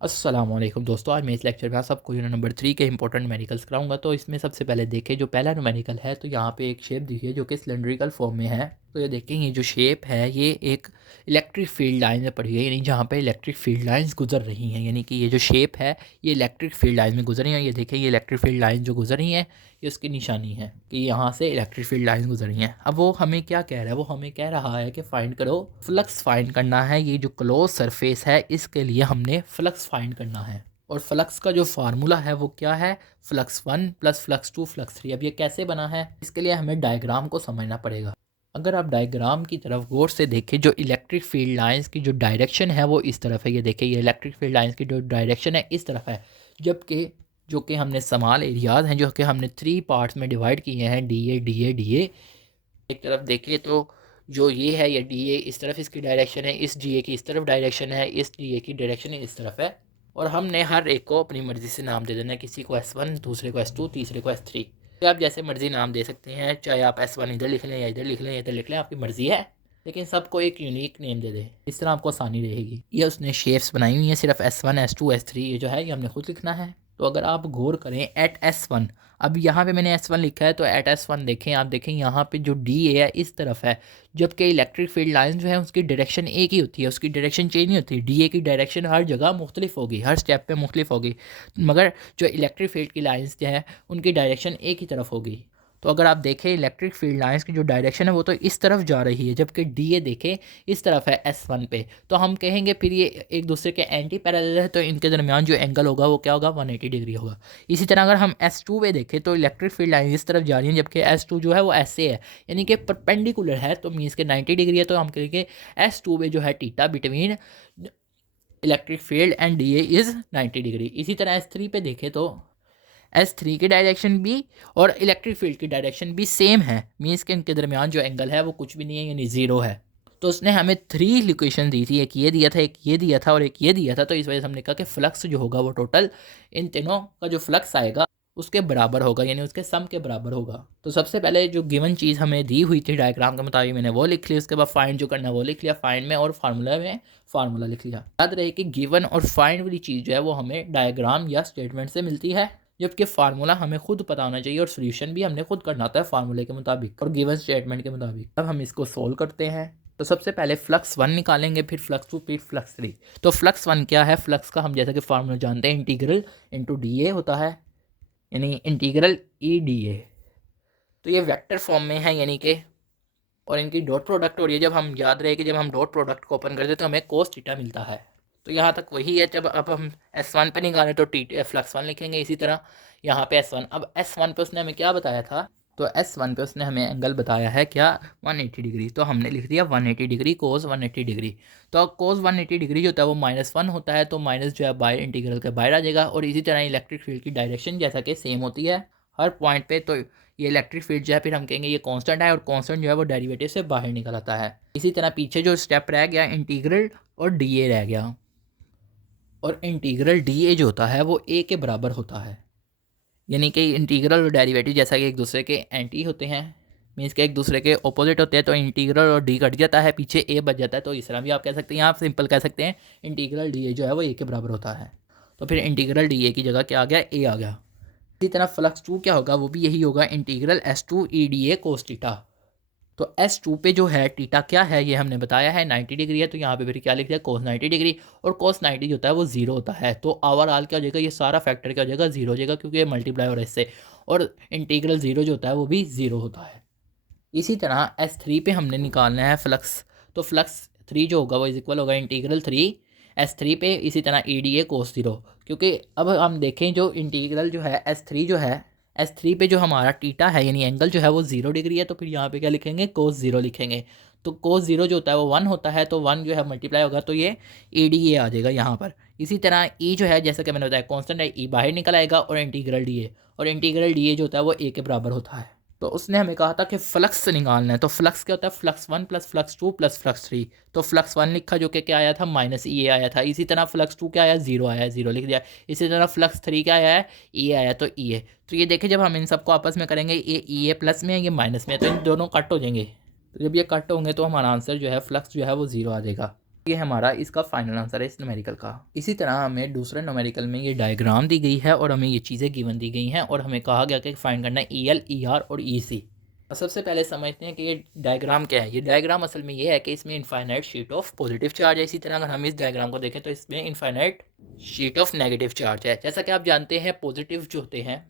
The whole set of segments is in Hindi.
अस्सलाम वालेकुम दोस्तों, आज मैं इस लेक्चर में आप सबको यूनिट नंबर 3 के इंपॉर्टेंट न्यूमेरिकल्स कराऊंगा। तो इसमें सबसे पहले देखें, जो पहला न्यूमेरिकल है तो यहाँ पे एक शेप दिखिए जो कि सिलेंड्रिकल फॉर्म में है। तो ये देखें, ये जो शेप है ये एक इलेक्ट्रिक फील्ड लाइन में पड़ी है, यानी जहाँ पे इलेक्ट्रिक फील्ड लाइंस गुजर रही हैं। यानी कि ये जो शेप है ये इलेक्ट्रिक फील्ड लाइन में गुजर रही हैं। ये देखें, ये इलेक्ट्रिक फील्ड लाइन जो गुजर रही हैं ये उसकी निशानी है कि यहाँ से इलेक्ट्रिक फील्ड लाइंस गुजर रही हैं। अब वो हमें क्या कह रहा है, वो हमें कह रहा है कि फाइंड करो, फ्लक्स फाइंड करना है। ये जो क्लोज सरफेस है इसके लिए हमने फ्लक्स फाइंड करना है। और फ्लक्स का जो फार्मूला है वो क्या है, फ्लक्स 1 प्लस फ्लक्स 2 फ्लक्स 3। अब ये कैसे बना है, इसके लिए हमें डायग्राम को समझना पड़ेगा। अगर आप डायग्राम की तरफ गौर से देखें, जो इलेक्ट्रिक फील्ड लाइंस की जो डायरेक्शन है वो इस तरफ है। ये देखें, ये इलेक्ट्रिक फील्ड लाइंस की जो डायरेक्शन है इस तरफ है, जबकि जो कि हमने स्मॉल एरियाज हैं जो कि हमने 3 पार्ट्स में डिवाइड किए हैं, D A D A D A. एक तरफ देखें तो जो ये है ये डी ए इस तरफ इसकी डायरेक्शन है, इस डी ए की इस तरफ डायरेक्शन है, इस डी ए की डायरेक्शन इस तरफ है। और हमने हर एक को अपनी मर्ज़ी से नाम दे देना है, किसी को S1, दूसरे को S2, तीसरे को S3। आप जैसे मर्ज़ी नाम दे सकते हैं, चाहे आप S1 इधर लिख लें या इधर लिख लें या इधर लिख लें, आपकी मर्ज़ी है, लेकिन सबको एक यूनिक नेम दे दें, इस तरह आपको आसानी रहेगी। ये उसने शेप्स बनाई हुई हैं, सिर्फ S1 S2 S3 ये जो है ये हमने खुद लिखना है। तो अगर आप गौर करें एट S1, अब यहाँ पे मैंने S1 लिखा है तो एट S1 देखें, आप देखें यहाँ पे जो डी ए है इस तरफ है, जबकि इलेक्ट्रिक फील्ड लाइन जो है उसकी डायरेक्शन एक ही होती है, उसकी डायरेक्शन चेंज नहीं होती। डी ए की डायरेक्शन हर जगह मुख्तलिफ होगी, हर स्टेप पे मुख्तलिफ होगी, मगर जो इलेक्ट्रिक फील्ड की लाइंस जो है उनकी डायरेक्शन एक ही तरफ होगी। तो अगर आप देखें इलेक्ट्रिक फील्ड लाइंस की जो डायरेक्शन है वो तो इस तरफ जा रही है, जबकि डी ए देखें इस तरफ है S1 पे। तो हम कहेंगे फिर ये एक दूसरे के एंटी पैरेलल है, तो इनके दरमियान जो एंगल होगा वो क्या होगा, 180 डिग्री होगा। इसी तरह अगर हम S2 पे देखें तो इलेक्ट्रिक फील्ड लाइन इस तरफ जा रही है, जबकि S2 जो है वो ऐसे है, यानी कि परपेंडिकुलर है, तो मीन्स के 90 डिग्री है। तो हम कहेंगे S2 पे जो है theta between electric field and D A is 90 degree. इसी तरह S3 पे देखें तो S3 की डायरेक्शन भी और इलेक्ट्रिक फील्ड की डायरेक्शन भी सेम है, मीन्स के इनके दरमियान जो एंगल है वो कुछ भी नहीं है, यानी ज़ीरो है। तो उसने हमें 3 लोकेशन दी थी, एक ये दिया था, एक ये दिया था और एक ये दिया था। तो इस वजह से हमने कहा कि फ्लक्स जो होगा वो टोटल इन तीनों का जो फ्लक्स आएगा उसके बराबर होगा, यानी उसके सम के बराबर होगा। तो सबसे पहले जो गिवन चीज़ हमें दी हुई थी डायग्राम के मुताबिक मैंने वो लिख ली, उसके बाद फाइंड जो करना है वो लिख लिया फाइंड में, और फार्मूला में फार्मूला लिख लिया। याद रहे कि गिवन और फाइंड वाली चीज़ जो है वो हमें डायग्राम या स्टेटमेंट से मिलती है, जबकि फार्मूला हमें खुद पता होना चाहिए और सोल्यूशन भी हमने खुद करना होता है फार्मूले के मुताबिक और गिवन स्टेटमेंट के मुताबिक। अब हम इसको सोल्व करते हैं। तो सबसे पहले फ्लक्स 1 निकालेंगे, फिर फ्लक्स 2, फिर फ्लक्स 3। तो फ्लक्स 1 क्या है, फ्लक्स का हम जैसा कि फार्मूला जानते हैं, इंटीग्रल इनटू डी ए होता है, यानी इंटीग्रल ई डी ए। तो ये वेक्टर फॉर्म में है, यानी कि और इनकी डॉट प्रोडक्ट हो रही है। जब हम याद रहे कि जब हम डॉट प्रोडक्ट को ओपन करते हैं तो हमें कोस थीटा मिलता है। तो यहाँ तक वही है। जब अब हम S1 पे निकालें तो फ्लक्स 1 लिखेंगे। इसी तरह यहाँ पे S1, अब S1 पे उसने हमें क्या बताया था, तो S1 पे उसने हमें एंगल बताया है क्या, 180 डिग्री। तो हमने लिख दिया 180 डिग्री कोस 180 डिग्री। तो कोस 180 डिग्री जो होता है वो -1 होता है, तो माइनस जो है बाहर इंटीग्रल के बाहर आ जाएगा। और इसी तरह इलेक्ट्रिक फील्ड की डायरेक्शन जैसा कि सेम होती है हर पॉइंट पे, तो ये इलेक्ट्रिक फील्ड जो है फिर हम कहेंगे ये कांस्टेंट है, और कांस्टेंट जो है वो डेरिवेटिव से बाहर निकल आता है। इसी तरह पीछे जो स्टेप रह गया इंटीग्रल और डी ए रह गया, और इंटीग्रल डी ए जो होता है वो ए के बराबर होता है, यानी कि इंटीग्रल और डेरिवेटिव जैसा कि एक दूसरे के एंटी होते हैं, मीन्स के एक दूसरे के ऑपोजिट होते हैं। तो इंटीग्रल और डी कट जाता है, पीछे ए बच जाता है। तो इस तरह भी आप कह सकते हैं, आप सिंपल कह सकते हैं इंटीग्रल डी ए जो है वो ए के बराबर होता है। तो फिर इंटीग्रल डी ए की जगह क्या आ गया, ए आ गया। इसी तरह फ्लक्स 2 क्या होगा, वो भी यही होगा, integral S2 E D A cos theta. तो S2 पे जो है टीटा क्या है ये हमने बताया है 90 डिग्री है, तो यहाँ पे फिर क्या लिख दिया, कोस 90 डिग्री। और कोस 90 जो होता है वो जीरो होता है, तो ओवरऑल क्या हो जाएगा, ये सारा फैक्टर क्या हो जाएगा, जीरो हो जाएगा, क्योंकि ये मल्टीप्लाई हो रहा है इससे। और इंटीग्रल जीरो जो होता है वो भी जीरो होता है। इसी तरह S3 पे हमने निकालना है फ्लक्स। तो फ्लक्स 3 जो होगा वो इज इक्वल होगा इंटीग्रल 3 S3 पे, इसी तरह ई डी ए कोस 0। क्योंकि अब हम देखें जो इंटीग्रल जो है S3 जो है, S3 पे जो हमारा टीटा है यानी एंगल जो है वो 0 डिग्री है, तो फिर यहाँ पे क्या लिखेंगे, कोस 0 लिखेंगे। तो कोस 0 जो होता है वो 1 होता है, तो 1 जो है मल्टीप्लाई होगा, तो ये ई डी ए आ जाएगा यहाँ पर। इसी तरह ई जो है जैसा कि मैंने बताया कॉन्स्टेंट है, ई बाहर निकल आएगा, और इंटीग्रल डी ए, और इंटीग्रल डी ए जो होता है वो ए के बराबर होता है। तो उसने हमें कहा था कि फ्लक्स निकालना है। तो फ्लक्स क्या होता है, flux 1 plus flux 2 plus flux 3। तो फ्लक्स 1 लिखा जो कि क्या आया था, -E आया था। इसी तरह फ्लक्स 2 क्या आया, 0 आया, 0 लिख दिया। इसी तरह फ्लक्स 3 क्या आया है, E आया, तो E है। तो ये देखिए जब हम इन सबको आपस में करेंगे, ये E ए प्लस में है, ये माइनस में है, तो इन दोनों कट हो जाएंगे। तो जब ये कट होंगे तो हमारा आंसर जो है फ्लक्स जो है वो 0 आ जाएगा। ये हमारा इसका फाइनल आंसर है इस न्यूमेरिकल का। इसी तरह हमें दूसरे न्यूमेरिकल में ये डायग्राम दी गई है और हमें ये चीज़ें गिवन दी गई हैं और हमें कहा गया कि फाइंड करना है EL, ER और EC। सबसे पहले समझते हैं कि ये डायग्राम क्या है। ये डायग्राम असल में ये है कि इसमें infinite sheet of positive charge है। इसी तरह अगर हम इस डायग्राम को देखें तो इसमें infinite sheet of negative charge है। जैसा कि आप जानते हैं पॉजिटिव जो होते हैं,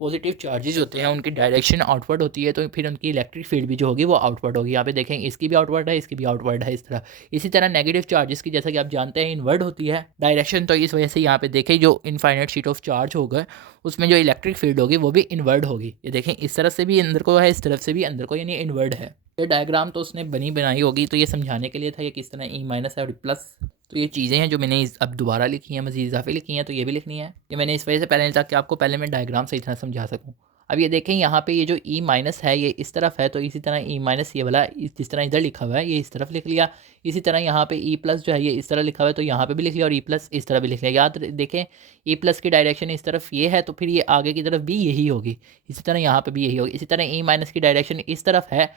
पॉजिटिव चार्जेस होते हैं, उनकी डायरेक्शन आउटवर्ड होती है, तो फिर उनकी इलेक्ट्रिक फील्ड भी जो होगी वो आउटवर्ड होगी। यहाँ पे देखें इसकी भी आउटवर्ड है, इसकी भी आउटवर्ड है, इस तरह। इसी तरह नेगेटिव चार्जेस की जैसा कि आप जानते हैं इनवर्ड होती है डायरेक्शन, तो इस वजह से यहाँ पे देखें जो इनफाइनाइट शीट ऑफ चार्ज होगा उसमें जो इलेक्ट्रिक फील्ड होगी वो भी इनवर्ड होगी। ये देखें इस तरफ से भी अंदर को है, इस तरफ से भी अंदर को, यानी इनवर्ड है। ये डायग्राम तो उसने बनाई होगी, तो ये समझाने के लिए था कि किस तरह E- है और प्लस। तो ये चीज़ें हैं जो मैंने अब दोबारा लिखी हैं, मज़ीद इजाफे लिखी हैं, तो ये भी लिखनी है। ये मैंने इस वजह से पहले ताकि आपको पहले मैं डायग्राम सही तरह समझा सकूँ। अब ये देखें यहाँ पे ये जो E- है ये इस तरफ है, तो इसी तरह E- ये वाला जिस तरह इधर लिखा हुआ है ये इस तरफ लिख लिया। इसी तरह यहाँ पे E+ जो है ये इस तरह लिखा हुआ है, तो यहाँ पे भी लिख लिया और E+ इस तरह भी लिख लिया। याद देखें E+ की डायरेक्शन इस तरफ ये है, तो फिर ये आगे की तरफ भी यही होगी। इसी तरह यहाँ पे भी यही होगी। इसी तरह E- की डायरेक्शन इस तरफ है,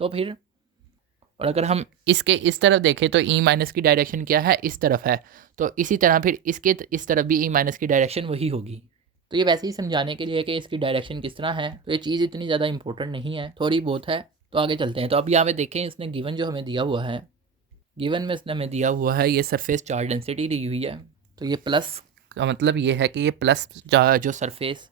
तो फिर और अगर हम इसके इस तरफ देखें तो E- की डायरेक्शन क्या है, इस तरफ है, तो इसी तरह फिर इसके इस तरफ भी E- की डायरेक्शन वही होगी। तो ये वैसे ही समझाने के लिए कि इसकी डायरेक्शन किस तरह है, तो ये चीज़ इतनी ज़्यादा इंपॉर्टेंट नहीं है, थोड़ी बहुत है। तो आगे चलते हैं। तो अब यहाँ पे देखें इसने गिवन जो हमें दिया हुआ है, गिवन में इसने हमें दिया हुआ है ये सरफेस चार्ज डेंसिटी दी हुई है। तो ये प्लस का मतलब ये है कि ये प्लस जो surface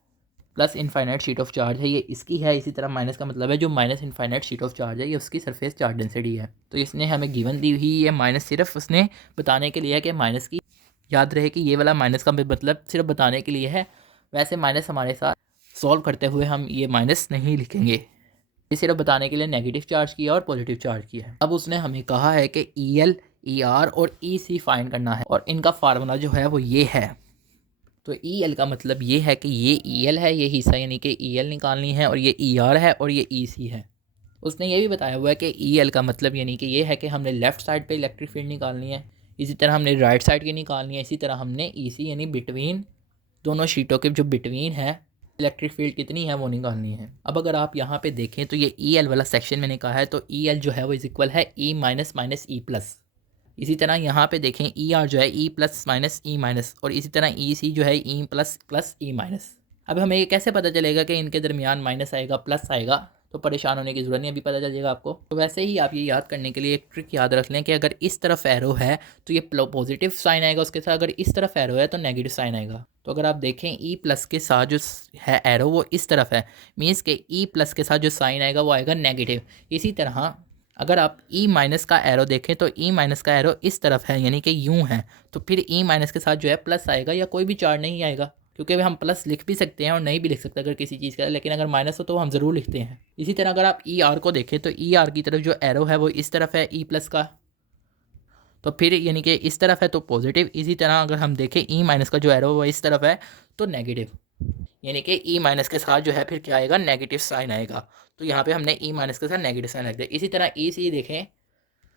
plus infinite sheet of charge है ये इसकी है। इसी तरह माइनस का मतलब है जो minus infinite sheet of charge है ये उसकी सरफेस चार्ज डेंसिटी है। तो इसने हमें गिवन दी हुई है माइनस, सिर्फ उसने बताने के लिए है कि माइनस की, याद रहे कि ये वाला माइनस का मतलब सिर्फ बताने के लिए है। वैसे माइनस हमारे साथ सॉल्व करते हुए हम ये माइनस नहीं लिखेंगे, ये सिर्फ बताने के लिए नेगेटिव चार्ज किया और पॉजिटिव चार्ज किया है। अब उसने हमें कहा है कि EL, ER और EC फाइंड करना है और इनका फार्मूला जो है वो ये है। तो EL का मतलब ये है कि ये EL है, ये हिस्सा यानी कि EL निकालनी है, और ये ER है और ये EC है। उसने ये भी बताया हुआ है कि EL का मतलब यानी कि ये है कि हमने लेफ़्ट साइड पे इलेक्ट्रिक फील्ड निकालनी है, इसी तरह हमने राइट साइड की निकालनी है, इसी तरह हमने EC यानी बिटवीन दोनों शीटों के जो बिटवीन है इलेक्ट्रिक फील्ड कितनी है वो निकालनी है। अब अगर आप यहाँ पे देखें तो ये EL वाला सेक्शन मैंने कहा है, तो EL जो है वो इज इक्वल है E- माइनस E+। इसी तरह यहाँ पे देखें ER जो है E+ माइनस E-, और इसी तरह EC जो है E+ प्लस E-। अब हमें ये कैसे पता चलेगा कि इनके दरमियान माइनस आएगा प्लस आएगा, तो परेशान होने की ज़रूरत नहीं, अभी पता चल जाएगा आपको। तो वैसे ही आप ये याद करने के लिए एक ट्रिक याद रख लें कि अगर इस तरफ एरो है तो ये पॉजिटिव साइन आएगा उसके साथ, अगर इस तरफ एरो है तो नेगेटिव साइन आएगा। तो अगर आप देखें E+ के साथ जो है एरो वो इस तरफ है, मीन्स के E+ के साथ जो साइन आएगा वो आएगा नेगेटिव। इसी तरह अगर आप E- का एरो देखें तो E- का एरो इस तरफ है यानी कि यूँ है, तो फिर E- के साथ जो है प्लस आएगा या कोई भी चार्ज नहीं आएगा, क्योंकि हम प्लस लिख भी सकते हैं और नहीं भी लिख सकते अगर किसी चीज़ का, लेकिन अगर माइनस हो तो हम ज़रूर लिखते हैं। इसी तरह अगर आप ER को देखें तो ER की तरफ जो एरो है वो इस तरफ है E+ का, तो फिर यानी कि इस तरफ है तो पॉजिटिव। इसी तरह अगर हम देखें E- का जो एरो वो इस तरफ है तो नेगेटिव, यानी कि E- के साथ जो है फिर क्या आएगा, नेगेटिव साइन आएगा। तो यहाँ पे हमने E- के साथ नेगेटिव साइन रख दिया। इसी तरह EC देखें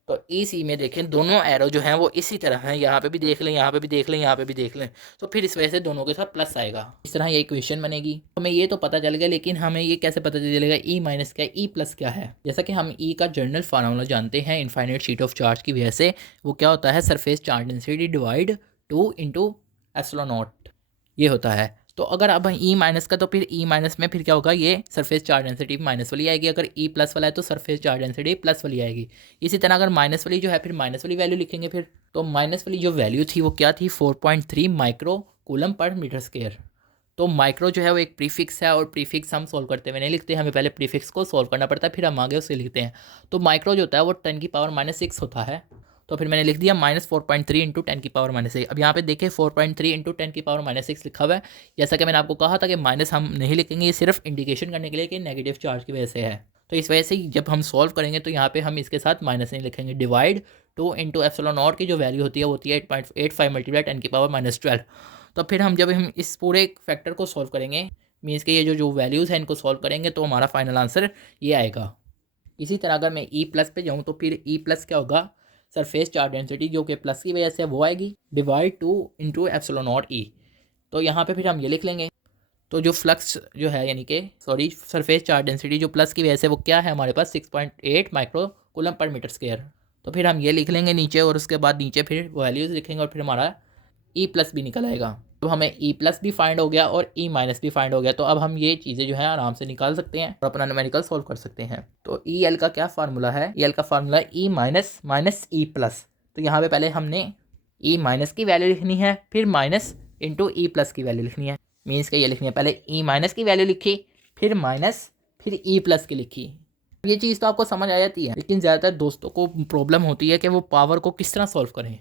तो EC में देखें दोनों एरो जो हैं वो इसी तरह हैं, यहाँ पे भी देख लें, यहाँ पे भी देख लें, यहाँ पे भी देख लें, तो फिर इस वजह से दोनों के साथ प्लस आएगा। इस तरह ये इक्वेशन बनेगी। हमें ये तो पता चल गया, लेकिन हमें ये कैसे पता चलेगा E- क्या है, E+ क्या है। जैसा कि हम E का जनरल फार्मूला जानते हैं इनफाइनाइट शीट ऑफ चार्ज की वजह से, वो क्या होता है, surface charge density divide 2 into epsilon not, ये होता है। तो अगर अब E- का, तो फिर E- में फिर क्या होगा, ये सरफेस चार्ज डेंसिटी माइनस वाली आएगी। अगर E+ वाला है तो सरफेस चार्ज डेंसिटी प्लस वाली आएगी। इसी तरह अगर माइनस वाली जो है फिर माइनस वाली वैल्यू लिखेंगे फिर। तो माइनस वाली जो वैल्यू थी वो क्या थी, 4.3 micro coulomb per metre square. तो माइक्रो जो है वो एक प्रीफिक्स है, और प्रीफिक्स हम सॉल्व करते हुए नहीं लिखते, हमें पहले प्रीफिक्स को सॉल्व करना पड़ता है फिर हम आगे उसे लिखते हैं। तो माइक्रो जो होता है वो 10⁻⁻6 होता है, तो फिर मैंने लिख दिया -4.3 इंटू 10⁻⁻6। अब यहाँ पे देखिए 4.3 इंटू 10⁻⁻6 लिखा हुआ है। जैसा कि मैंने आपको कहा था कि माइनस हम नहीं लिखेंगे, ये सिर्फ इंडिकेशन करने के लिए कि नेगेटिव चार्ज की वजह से है। तो इस वजह से जब हम सॉल्व करेंगे तो यहाँ पे हम इसके साथ माइनस नहीं लिखेंगे। डिवाइड 2 इंटू एप्सिलॉन नॉट की जो वैल्यू होती है वो होती है 8.85 मल्टीप्लाई 10⁻⁻12। तो फिर जब हम इस पूरे फैक्टर को सॉल्व करेंगे, मीन्स के ये जो वैल्यूज़ हैं इनको सॉल्व करेंगे, तो हमारा फाइनल आंसर ये आएगा। इसी तरह अगर मैं E+ पे जाऊँ तो फिर E+ क्या होगा, सरफेस चार्ज डेंसिटी जो कि प्लस की वजह से वो आएगी, divide 2 into epsilon not E। तो यहाँ पे फिर हम ये लिख लेंगे। तो जो फ्लक्स जो है यानी कि सरफेस चार्ज डेंसिटी जो प्लस की वजह से वो क्या है हमारे पास 6.8 micro coulomb per metre square. तो फिर हम ये लिख लेंगे नीचे और उसके बाद नीचे फिर वैल्यूज़ लिखेंगे और फिर हमारा ई प्लस भी निकल आएगा। तो हमें ई प्लस भी फाइंड हो गया और ई माइनस भी फाइंड हो गया। तो अब हम ये चीज़ें जो है आराम से निकाल सकते हैं और अपना न्यूमेरिकल सॉल्व कर सकते हैं। तो ई एल का क्या फार्मूला है? ई एल का फार्मूला है E minus minus E plus. तो यहाँ पे पहले हमने ई माइनस की वैल्यू लिखनी है, फिर माइनस इंटू ई प्लस की वैल्यू लिखनी है। मीन्स का ये लिखनी है, पहले ई माइनस की वैल्यू लिखी, फिर माइनस, फिर ई प्लस की लिखी। ये चीज़ तो आपको समझ आ जाती है, लेकिन ज़्यादातर दोस्तों को प्रॉब्लम होती है कि वो पावर को किस तरह सॉल्व करें।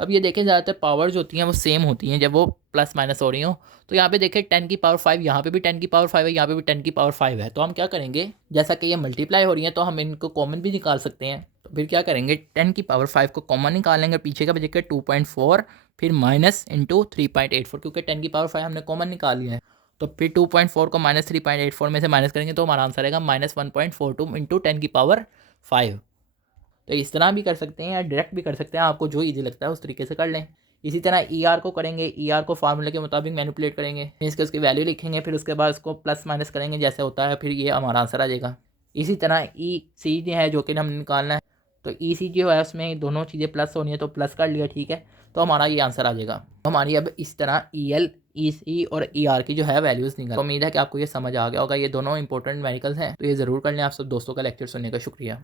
अब ये देखें, ज़्यादातर पावर जो होती हैं वो सेम होती हैं जब वो प्लस माइनस हो रही हो। तो यहाँ पे देखें 10 की पावर 5, यहाँ पे भी 10 की पावर 5 है, यहाँ पे भी 10 की पावर 5 है। तो हम क्या करेंगे, जैसा कि ये मल्टीप्लाई हो रही है तो हम इनको कॉमन भी निकाल सकते हैं। तो फिर क्या करेंगे, 10 की पावर 5 को कॉमन निकाल लेंगे, पीछे का बचेगा 2.4, फिर माइनस इंटू 3.84, क्योंकि 10 की पावर 5 हमने कॉमन निकाल लिया है। तो फिर 2.4 को माइनस 3.84 में से माइनस करेंगे तो हमारा आंसर आएगा -1.42 इंटू 10 की पावर 5। तो इस तरह भी कर सकते हैं या डायरेक्ट भी कर सकते हैं, आपको जो ईजी लगता है उस तरीके से कर लें। इसी तरह ई आर को करेंगे, ई आर को फार्मूले के मुताबिक मैनिपुलेट करेंगे, इसके उसकी वैल्यू लिखेंगे, फिर उसके बाद उसको प्लस माइनस करेंगे जैसे होता है, फिर ये हमारा आंसर आ जाएगा। इसी तरह ई सी जो है जो कि हमने निकालना है, तो ई सी जो है उसमें दोनों चीज़ें प्लस होनी है, तो प्लस कर लिया, ठीक है, तो हमारा ये आंसर आ जाएगा। तो हमारी अब इस तरह ई एल, ई सी और ई आर की जो है वैल्यूज़ निकाल। तो उम्मीद है कि आपको ये समझ आ गया होगा। ये दोनों इंपॉर्टेंट न्यूमेरिकल्स हैं, तो ये ज़रूर कर लें। आप सब दोस्तों का लेक्चर सुनने का शुक्रिया।